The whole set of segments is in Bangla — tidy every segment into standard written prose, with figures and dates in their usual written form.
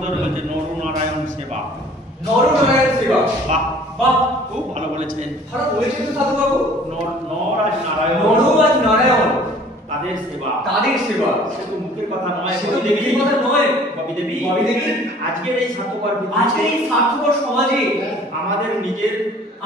শব্দ রয়েছে নরনারায়ণ সেবা। নরনারায়ণ সেবা, বাহ বাহ, খুব ভালো বলেছেন। ভালো বলেছেন তো সাধু বাবু। নর আর নারায়ণ, নর আর নারায়ণ, তাদের সেবা, তাদের সেবা। সে তো মুখের কথা নয়, সে তো মুখের কথা নয়। কবি দেবী, কবি দেবী, আজকের এই স্বার্থপর আজকের এই স্বার্থপর সমাজে আমাদের নিজের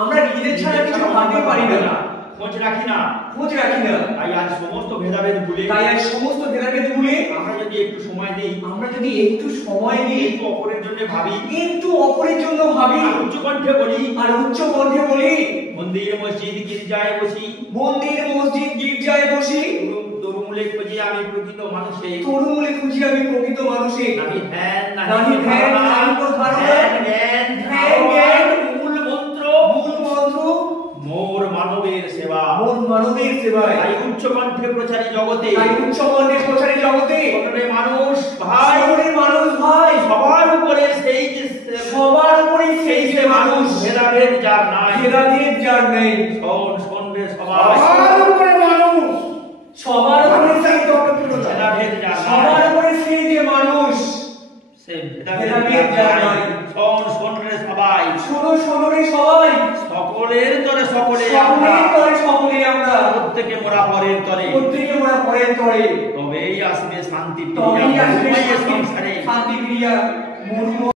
আমরা নিজেদের ছাড়া কিছু ভাবতে পারি না, খোঁজ রাখি না, খোঁজ রাখি না। তাই আজ সমস্ত ভেদাভেদ ভুলে, তাই আজ সমস্ত ভেদাভেদ ভুলে আমরা যদি একটু সময় দিই, আমরা যদি একটু সময় দিই, একটু অপরের জন্য ভাবি, একটু অপরের জন্য ভাবি, আর উচ্চ কণ্ঠে বলি, আর উচ্চ কণ্ঠে বলি, মন্দির মসজিদ গির্জায় বসি, মন্দির মসজিদ গির্জায় বসি, তরুমূলে খুঁজি আমি প্রকৃত মানুষে, তরুমূলে খুঁজি আমি প্রকৃত মানুষে, নাহি ধ্যান নাহি ধ্যান, নাহি ধারণা, জ্ঞান, ধ্যান জ্ঞান, মূল মন্ত্র, মূল মন্ত্র, মোর মানবের সেবা, মোর মানবের সেবায়। তাই উচ্চ কণ্ঠে প্রচারী জগতে, তাই উচ্চ কণ্ঠে প্রচারী জগতে সকলের মানুষ ভাই, সকলের মানুষ ভাই, সবার উপরে সেই যে সবার উপরে সেই যে মানুষ, ভেদাভেদ যার নাই, ভেদাভেদ যার নেই, শোন শোন রে সবাই, সবার উপরে মানুষ, সবার উপরে সেই ভেদাভেদ যার নাই, সবার উপরে সেই যে মানুষ, সেই ভেদাভেদ যার নাই, শোন শোন রে সবাই, শোনো শোনো রে সবাই, সকলের তরে সকলে সকলের তরে সকলে আমরা, প্রত্যেকে মোরা পরের তরে, প্রত্যেকে মোরা পরের তরে, তবেই আসবে শান্তি, তবেই আসবে সংসারে শান্তি ফিরিয়া মরু